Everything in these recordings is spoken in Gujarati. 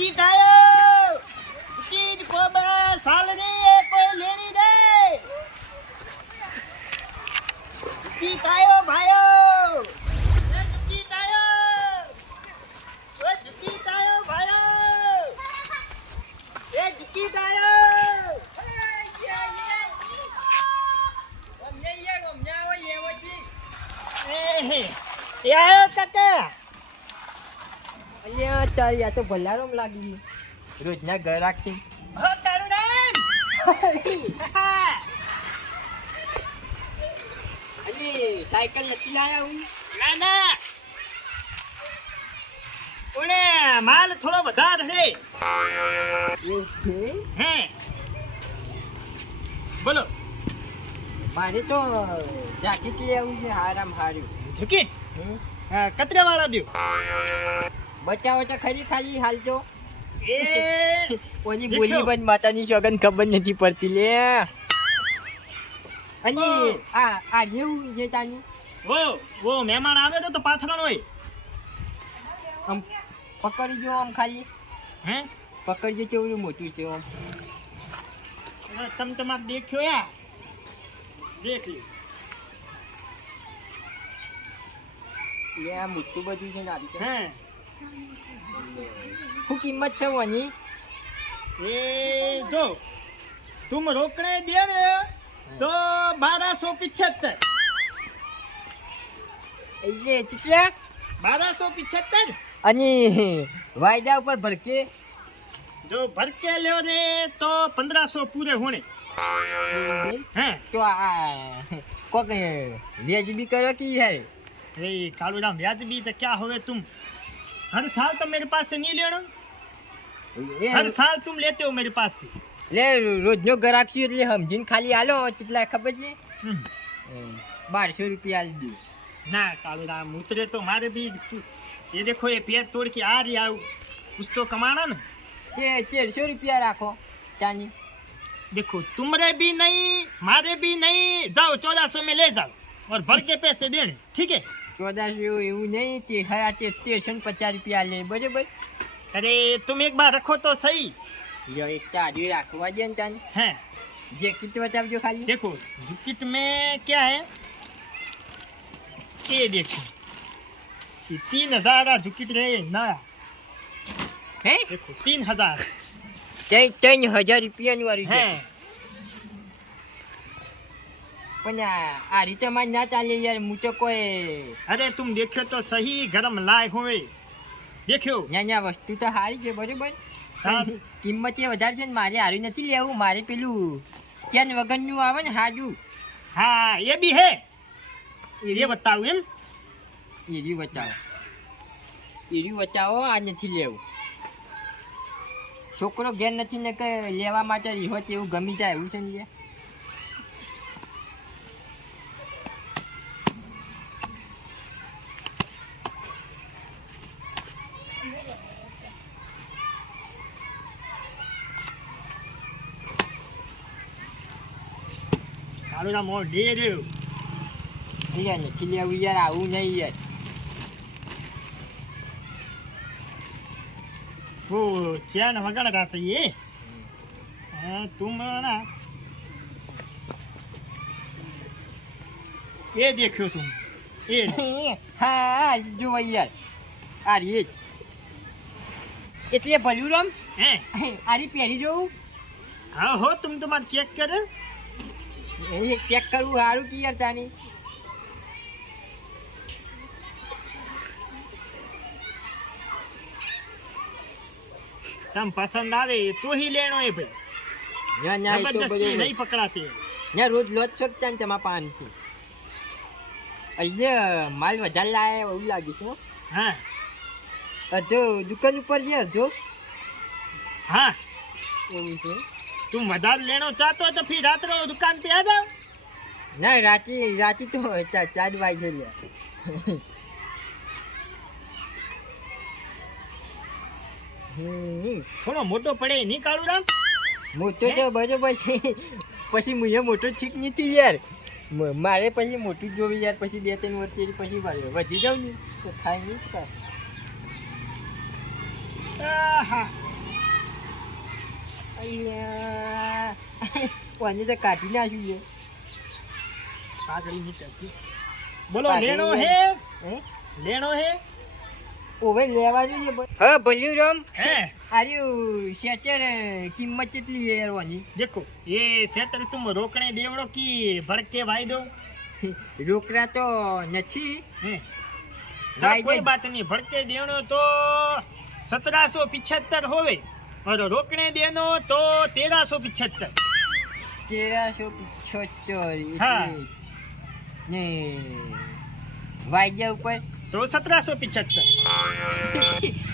टिकट आयो टिकट को साल नहीं है कोई लेनी दे टिकट आयो भाइयो टिकट आयो टिकट आयो भाइयो ये टिकट आयो ये आयो काका અલ્યા ચાલ યા તો ભલારોમ લાગી રોજના ઘર રાખી हो तारुराम અને સાયકલ નથી લાયા હું ना ना उन्हें माल थोड़ा बता दे એવું છે हैं बोलो મારે તો જાકેટ લેવું છે હારામ હાર્યું झुकीट कतरे वाला दियो બચાવો તો ખરી ખાલી હાલ તો ए ઓની દેખ્યો? બોલી પણ માતાની સોગન ખબર નથી પડતી લે અને આ જેવું જે તાની वो मेहमान आवे तो पाथरानो होय આમ પકડી જો આમ ખાલી हैं પકડજો કેવડું મોટું છે આમ तम आप देखो या देख ली લે આ મોટું બધું છે ને આ રીતે हैं શું કિંમત છે ઓની ए जो तुम रोकड़े दिए ने तो 1275 એટલે કેટલા 1275 અને વાયદા ઉપર ભરકે जो भर के लो ने तो 1500 पूरे होने हैं તો આ કોક વ્યાજબી કરો કે યાર अरे कालूराम व्याजबी तो क्या होवे तुम हर साल तो मेरे पास से नहीं लेना हर साल तुम लेते हो मेरे पास से લે રોજનો ગ્રાહક છું એટલે સમજીને ખાલી આલો કેટલા ખબર છે 1200 રૂપિયા આલી દઉં ना कालूराम उतरे तो मारे भी ये देखो ये पैर तोड़ के आ रही है कुछ तो कमाना ना તે 1300 રૂપિયા રાખો ચાની देखो तुम्हारे भी नहीं मारे भी नहीं जाओ 1400 में ले जाओ और भर के पैसे देने ठीक है 1400 એવું નહીં તે હરા તે 1350 રૂપિયા લે બરાબર अरे तुम एक बार रखो तो सही જો એક ચાડી રાખવા દે ને ચાની हैं જેકેટ બતાવજો ખાલી देखो जूकिट में क्या है ये देखो ये 3000 जूकिट रहे ना હે देखो 3000 3000 રૂપિયાની વાળી છે हैं પણ આ રીતે માં ના ચાલે યાર હું તો કોઈ अरे तुम देखो तो सही गरम लाए हुए देखो ન્યા વસ્તુ તો સારી છે બરાબર હા. કિંમત એ વધારે છે ને મારે હારું નથી લેવું મારે પેલું ચેન વગરનું આવે ને હાજુ हाँ ये भी है ये बताओ एम એર્યું બચાવો આ નથી લેવું છોકરો ઘેર નથી ને કે લેવા માટે રીહો એવું ગમી જાય એવું છે ને યાર. कालू ना मोर दे रहे हो યાર નથી લેવું યાર આવું નહીં યાર वो चैन वगैरह रहा था ये हाँ, तुम ना ये देखो तुम ये હા જો યાર આ રીત એટલે ભલું રમ हैं આરી પહેરી જોઉં हाँ हो तुम तुम्हारा चेक करो ચેક કરવું સારું કે યાર તાની तम पसंद आवे तो ही लेनो है भाई ના ના એ તો जबरदस्ती બધું नहीं पकड़ाते ના રોજ લોજ છો ત્યાં તમારા પાનથી અહીંયા માલ વધારે લાયા એવું લાગે છે હો. हाँ અડધો દુકાન ઉપર છે અડધો हाँ એવું છે तुम मदार लेना चाहते हो तो फिर रात रो दुकान पे आ जाओ ના રાતે તો 4 વાગે લે थोड़ो मोटो पड़े नहीं कालू राम મોટો તો બરોબર છે પછી મુએ મોટો ઠીક નથી યાર મારે પછી મોટું જોવી યાર પછી 2-3 વર્ષ પછી વધી જાવ ને તો ખાઈ નહીં आहा અહીંયા કોને તો કાઢી નાખ્યું છે. કાગળી નીકળતી. બોલો કાગળી લેણો હે? હે લેણો હે ઓવે લેવાનું છે ભાઈ. હા ભલ્યું રામ. હે આર્યું શેચર કિંમત કેટલી છે યાર વાની? देखो ये सेटर तुम रोकने देवड़ो की भड़के भाई दो રોકડા તો નથી. हैं भाई कोई दे। बात नहीं भड़के देवड़ो तो 1775 होवे और रोकने देनो तो 1375 1375 હા. ને વાગ્યા ઉપર तो 1775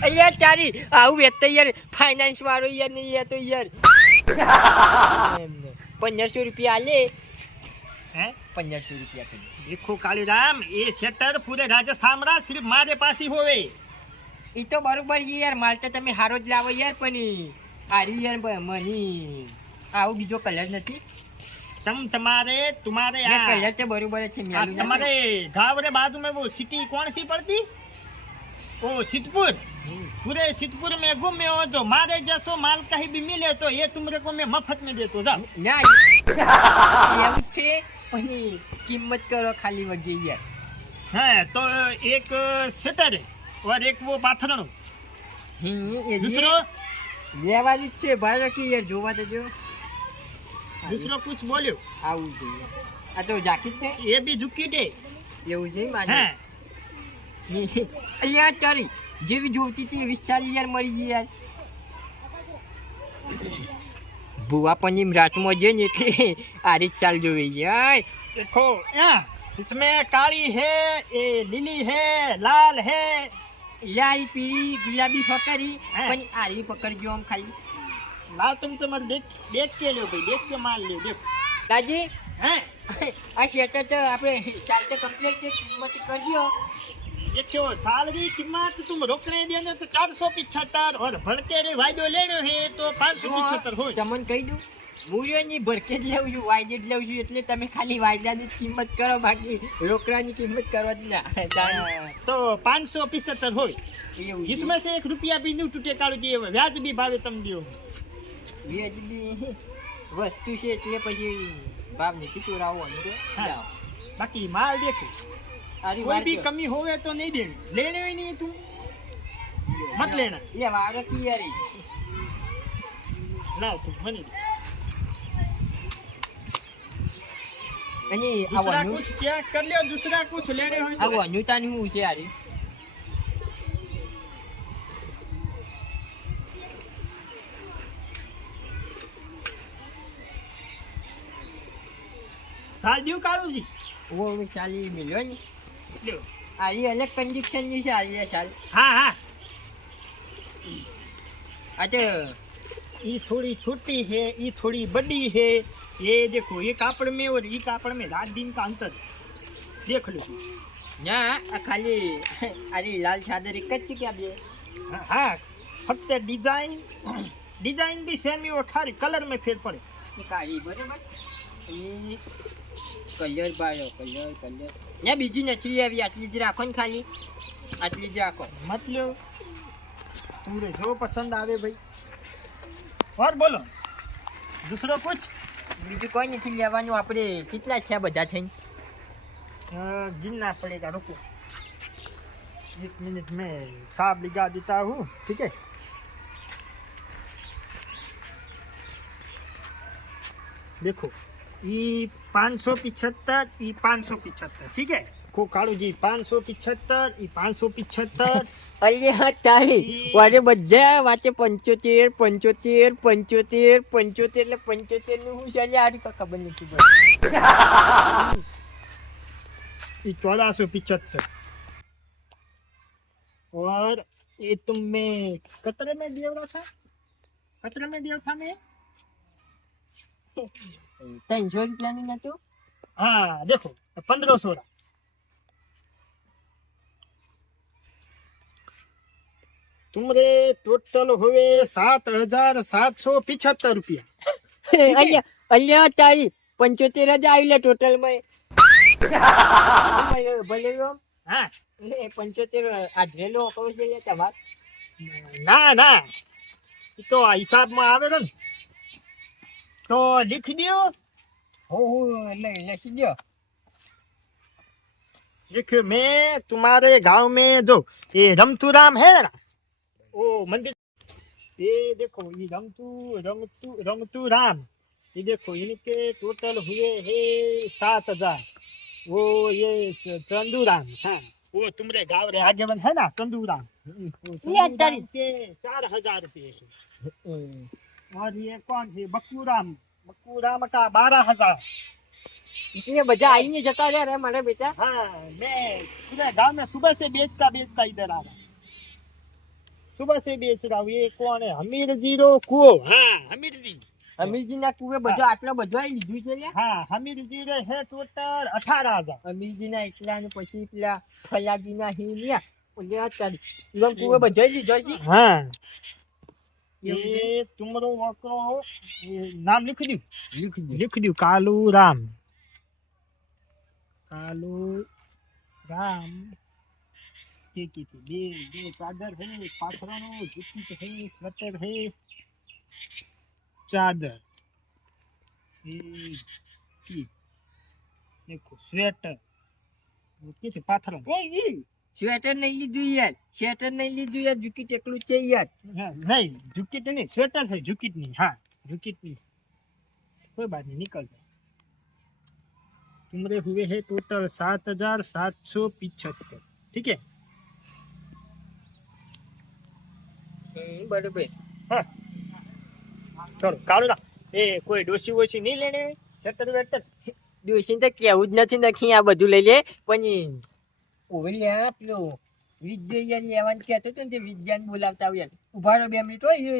અલ્યા તારી આવું વેચતો યાર ફાઇનાન્સ વાળો યાર નહીં લેતો યાર. 1500 રૂપિયા આલે. हैं 1500 રૂપિયા કરી. देखो कालीराम ये सेटर पूरे राजस्थान में सिर्फ मारे पास ही होवे એ તો બરોબર છે યાર, માલ તો તમે હારો જ લાવો યાર, પણ આર્યું યાર મની આવું બીજો કલર નથી. तुम तुम्हारे ये यहाँ कलर तो बरोबर है हाँ, तुम्हारे गाँव रे बाजू में वो सिटी कौन सी पड़ती वो सिद्धपुर पूरे सिद्धपुर में घूमे हो जो मारे जैसो माल कहीं भी मिले तो ये तुमरे को मैं मफत में देतो जाओ ના એવું જ છે, પણ કિંમત કરો ખાલી વગી યાર. हाँ तो एक सेटर है और एक वो पाथरणो दूसरो લેવાની જ છે ભાઈ કે યાર, જોવા તો જો दूसरो कुछ बोलियो આવું જોઈએ. આ તો જાકીટ છે ये भी झुकी दे એવું છે મારે. हाँ અલ્યા તારી જેવી જોતી હતી એવી 40 યાર મળી ગઈ યાર. ભુવા પણ રાતમાં છે ને એટલે આ રીત ચાલ જોવી યાર. देखो यहाँ इसमें काली है ये लीली है लाल है લાલ પીળી ગુલાબી ફકરી હા. પણ આરી પકડજો આમ ખાલી. लाल तुम देख के लो भाई देख के माल लो देखो દાજી हैं આ શેટર તો આપણે ચાલ તો કમ્પ્લીટ છે, કિંમત કરજો. देखो साल की कीमत तुम रोकने देने तो 475 और भड़के रे वायदो लेनो है तो 575 हो તમને કહી દઉં, મૂલ્યોની ભરકે જ લઉં છું, વાયદે જ લઉં છું, એટલે તમે ખાલી વાયદાની જ કિંમત કરો, બાકી રોકડાની કિંમત કરવા જ ના. तो 575 हो એવું છે. इसमें से 1 रुपया भी नहीं टूटे काढ़ो चाहिए व्याज भी भावे तुम दियो વ્યાજબી વસ્તુ છે એટલે પછી ભાવ નથી તોરાવવાનો તો હા. જાઓ. बाकी माल देखो આરી कोई વાર भी જો. कमी होवे तो नहीं देनी लेने ही नहीं तुम मत लेना લે વારો કી યાર. लाओ तुम मनी दो। અને दूसरा આવવાનું कुछ चेक कर लियो दूसरा कुछ लेने हो तो આવવાનું તાની હું છે યાર. साल दियो काढ़ो जी ઓ ચાલી મિલ્યો ને લ્યો। આરી અલગ કંડિશનની છે આરી ચાલ. हाँ हाँ આ તો ये थोड़ी छोटी है ये थोड़ी बड़ी है ये देखो ये कापड़ में और ये कापड़ में रात दिन का अंतर है। देख लो ના આ ખાલી આરી લાલ ચાદર એક જ છે કે બે? हाँ हाँ फक्त डिजाइन डिजाइन भी सेम ही और खाली कलर में फेर पड़े એ કાળી બરાબર. એ કલર બાયો કલર ને બીજી નથી આવી, આટલી જ રાખો ને ખાલી, આટલી જ રાખો. मतलब तुमरे जो पसंद आवे भाई और बोलो दूसरो कुछ બીજું કોઈ નથી લેવાનું. આપણે કેટલા છે બધા થઈને? गिनना पड़ेगा रुको 1 मिनट में हिसाब लगा देता हूँ ठीक है देखो ये 575 ये 575 ठीक है को काड़ू जी 575 ये 575 અલ્યા તારી વારે બધા વાતે 75 75 75 75 એટલે 75 નું હું છે આરી કોઈ ખબર નથી પડતી. ये 1475 और ये तुम में कतरे में देवड़ा था कतरे में देव था मैं 300 રૂપિયાની નતું? हाँ देखो 1500 तुमरे टोटल हुए 7775 रुपया અલ્યા અલ્યા તારી 75 જ આવી લે ટોટલ માં. ભલે રામ. हाँ એ 75 આધેલો કરો છે લે તમાર. ना ना ये तो हिसाब में आवे ने तो लिख दियो। हो लसी दो। देखियो मैं तुम्हारे गांव में जो ये रमतू राम है ना, वो मंदिर, ये देखो ये रमतू राम, ये देखो इनके टोटल हुए हैं 7,000। वो ये चंदू राम, हाँ वो तुम्हारे गांव रे आगे बन है ना चंदू राम, ये चंदू राम के 4,000 रुपये है। और ये कौन है बक्कू राम का 12,000। इतने बजा आई नहीं जता रहे हमारे बेटा। हाँ मैं पूरे गांव में सुबह से बेच का इधर आ रहा हूँ, सुबह से बेच रहा हूँ। ये कौन है हमीर जी रो कुओ, हाँ हमीर जी, અમીરજી ના કુવે બધો આટલો બધો આઈ લીધું છે લ્યા। हाँ हमीर जी रे है टोटल 18,000। અમીરજી ના એકલા ને પછી પેલા ફલાજી ના હી લ્યા ઓલે આ ચાલી ઈવન કુવે બધો લીધો છે। हाँ એવું છે? ये तुमरो वकरो ये नाम लिख दियो, લીખી लिख दियो कालू राम की थी बे चादर है, पाथरानो जूती है, स्वेटर है, चादर की देखो स्वेटर वो कितने पाथरा એ સ્વેટર નહીં લીધું યાર, સ્વેટર નહીં લીધું યાર, જુકી ટેકલું છે યાર। नहीं जूकिट नहीं, स्वेटर है जूकिट नहीं, हाँ जूकिट नहीं, कोई बात नहीं निकल जाए। तुम्हारे हुए हैं टोटल 7,775, ठीक है। બરોબર। हाँ चलो काढ़ो ना, ए कोई डोसी वोसी नहीं लेने स्वेटर वेटर। ડોશીને તો કેવું જ નથી નખી આ બધું લઈ લે પણ ઓવે લ્યા પેલો વિજય લેવાનું કહેતો હતો ને તે વિજ્ઞાન બોલાવતા આવ યાર ઉભા રહો 2 મિનિટ હોય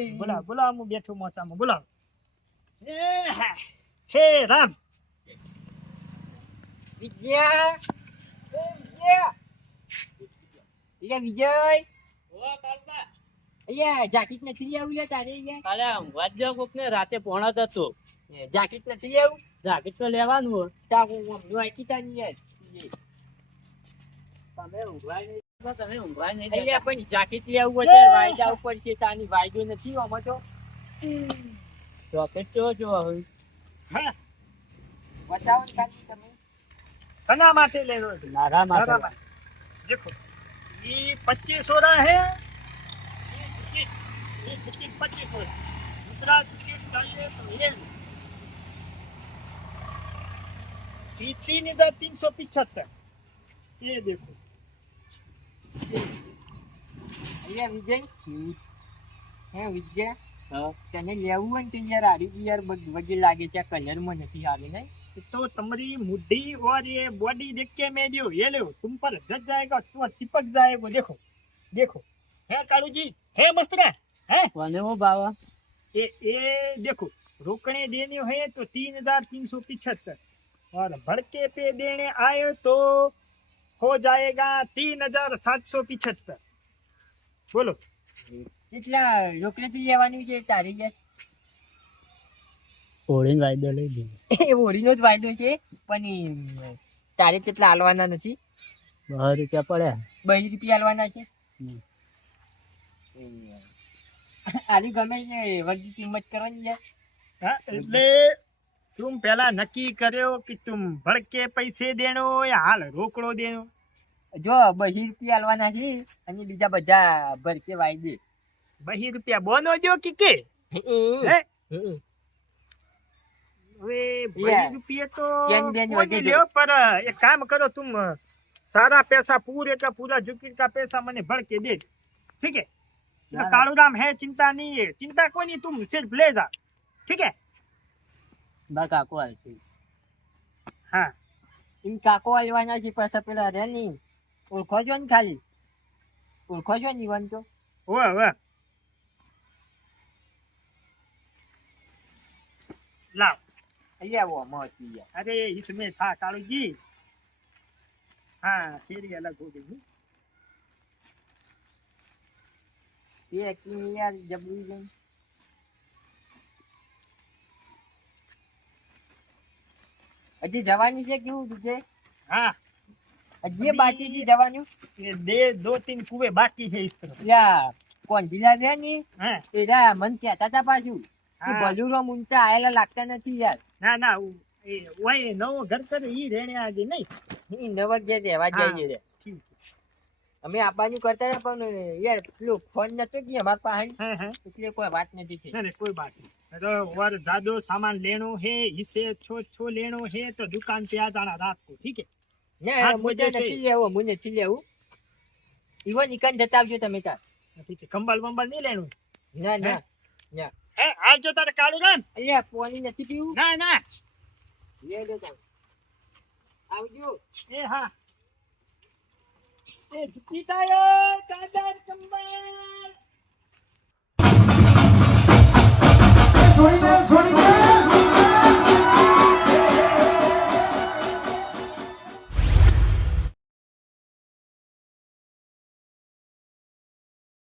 बोला मैं बैठो मोचा में बोला हे राम વિજય વિજય અહીંયા જાકીટ નથી આવું લે તારે અહીંયા કાલે ઊંઘવા જ જાવ કોક ને રાતે પોણા થતો જાકીટ નથી આવું જાકેટ તો લેવાનું હોય. તા હું અમને આકી તાની યાર તમે ઊંઘવાય નહીં તો તમે ઊંઘવાય નહીં અહીંયા દેતા. પણ જાકીટ લઈ આવું અત્યારે વાયદા ઉપર છે તાની વાયદો નથી આમાં તો જોકેટ જો જો હવે हाँ બતાવો ને ખાલી તમે कना माटे ले लो નારા नारा માટે माटे। देखो ये 25 हो रहा है, ये जूकिट 25 हो रहा है, दूसरा जूकिट चाहिए तो ये 3,375। ये देखो અહીંયા વિજય હે વિજય તને લેવું હોય ને તો યાર આરી યાર વગે લાગે છે આ કલરમાં નથી આવે નહીં तो तुम्हारी मुड्ढी और ये बॉडी देख के मैं लियो, ये लो तुम पर जग जाएगा, तुम चिपक जाएगा। देखो देखो है कालू जी, है मस्तरा है। કોને હું ભાવા ये देखो रोकने देने है तो 3,375 और भड़के पे देने आए तो हो जाएगा 3,775। बोलो કેટલા રોકડેથી લેવાનું છે તારી યાર ઓળીને વાયદો લઈ દીધો એ ઓરીનો જ વાયદો છે પણ તારે કેટલા હાલવાના નથી 10 રૂપિયા પડ્યા 2 રૂપિયા હાલવાના છે આની ગમે છે વગી કિંમત કરવાની યાર हाँ એટલે तुम पहला नक्की करो कि तुम भड़के पैसे देनो या हाल रोकड़ो देनो। જો 2 રૂપિયા હાલવાના છે અને બીજા બધા ભરકે વાયદે 2 रुपया बोनो दो कि है वे 2 रुपये तो केन बेन कोनी वगे ल्यो, पर एक काम करो तुम सारा पैसा पूरे का पूरा जूकिट का पैसा मने भर के दे, ठीक है। तो ना। कालूराम है, चिंता नहीं है, चिंता कोई नहीं, तुम सिर्फ ले जा, ठीक है। બા કાકો આવશે हाँ એમ કાકો હાલવાના છે પાછા પેલા રે ની ઓળખો છો ને ખાલી ઓળખો છો ને ઈવન તો वो लाओ। અહીંયા આવો મહત્વી યાર अरे इसमें था कालू जी, हाँ फिर ये अलग हो गई। એ કી યાર જબરી છે હજી જવાની છે કેવું છે हाँ હજી બાકી છે જવાનું ये दे 2-3 कुएं बाकी है इस तरफ। યા કોણ જિલ્લા રે ની हाँ એરા મન કહેતા હતા પાછું હા. બલુરો ઊંચા આયેલા લાગતા નથી યાર. ના ના એ ઓય નવો ઘર કરે ઈ રેણે આજે નહીં. ઈ નવા ઘેર રહેવા હા. જઈએ રે. ઠીક. અમે આબાનું કરતા હતા પણ યાર પેલો ફોન નતો કે અમાર પાસે હા હા એટલે કોઈ વાત નથી થઈ. नहीं कोई बात नहीं तो और ज्यादा सामान लेनो है इसे छो लेनो है तो दुकान पे आ जाना रात को ठीक है ના આઠ મુજે બજે છે. નથી લેવું હું નથી લેવું. ઈવો નિકન જતા આવજો તમે તાર. ठीक है कंबल वंबल नहीं लेनो ના ના હે? ના है आज जो तारे कालू राम અલ્યા પાણી નથી પીવું. ना ना લે લો તાર. આવજો. ए हाँ ए पीता चादर कंबल